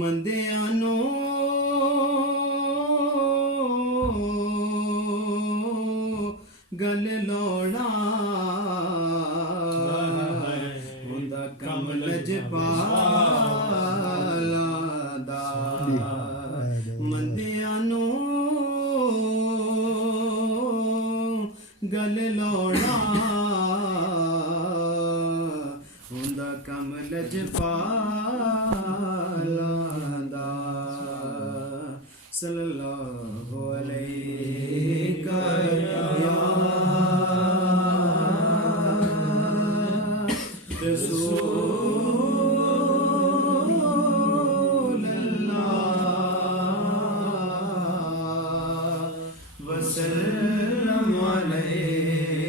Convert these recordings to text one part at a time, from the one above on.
मंदियां नू गल लाउणा हुंदा कमल जपाला दा मंदियां नू गल लाउणा हुंदा कमल जपाला दा सल्लल्लाहु अलैहि या रसूल अल्लाह वसल्लम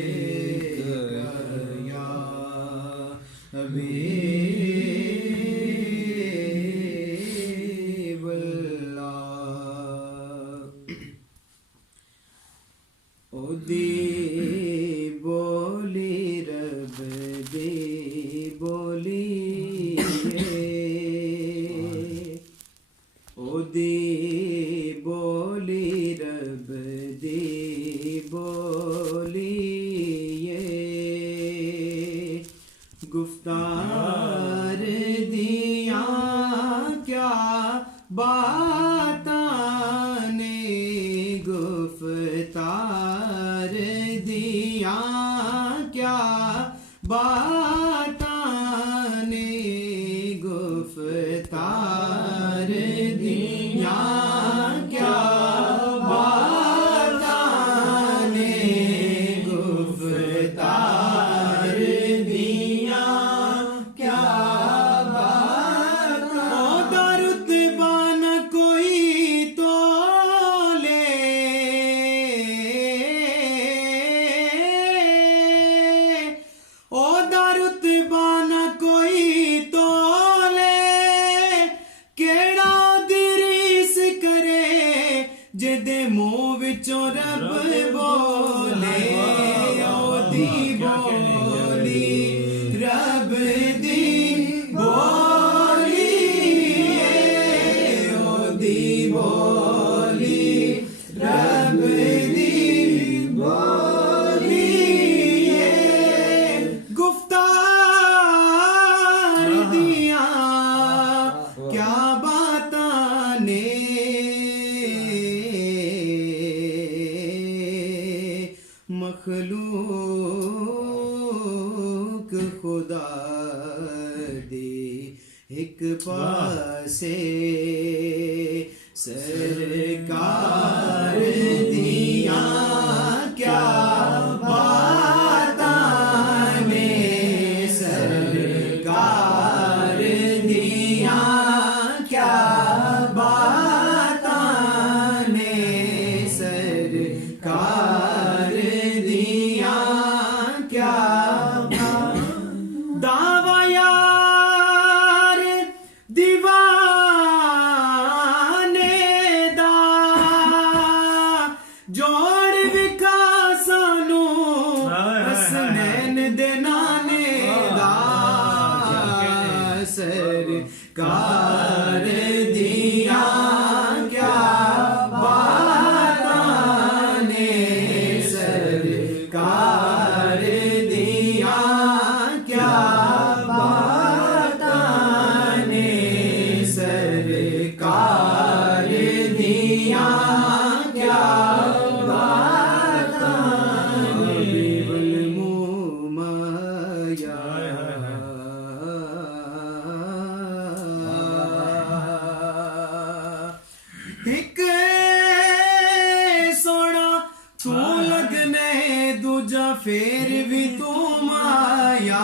अलैका या हबीब अल्लाह ओदी बोली रब दी बोली ओदी बोली रब दी बोली गुफ्तार दिया क्या बातां ने गुफ्तार दिया क्या बातां ने गुफ्तार दिया क्या बातां ने गुफ्तार दिया क्या बातां ओदा रुतबा न कोई तोले ओदा रुतबा न कोई तोले केड़ा ओदी रीस करे जेदे मुंह विचों रब बोले ओदी बोली रब दी बोली ओदी बोली रब दी बोली गुफ्तार दिया क्या बातां ने मखलूक खुदा दी एक पासे सरकार दिया क्या बातां ने सरकार दिया क्या बातां ने सरकार दिया क्या दावा यार दीवाने दा जोड़ विखा सानू हसनैन दे नाने दा सरकार दिया क्या बातां ने सरकार दिया क्या बातां ने सरकार दिया क्या बातां ने हबीबुल मुमाया एक सोना तू लगने दूजा फेर भी तू माया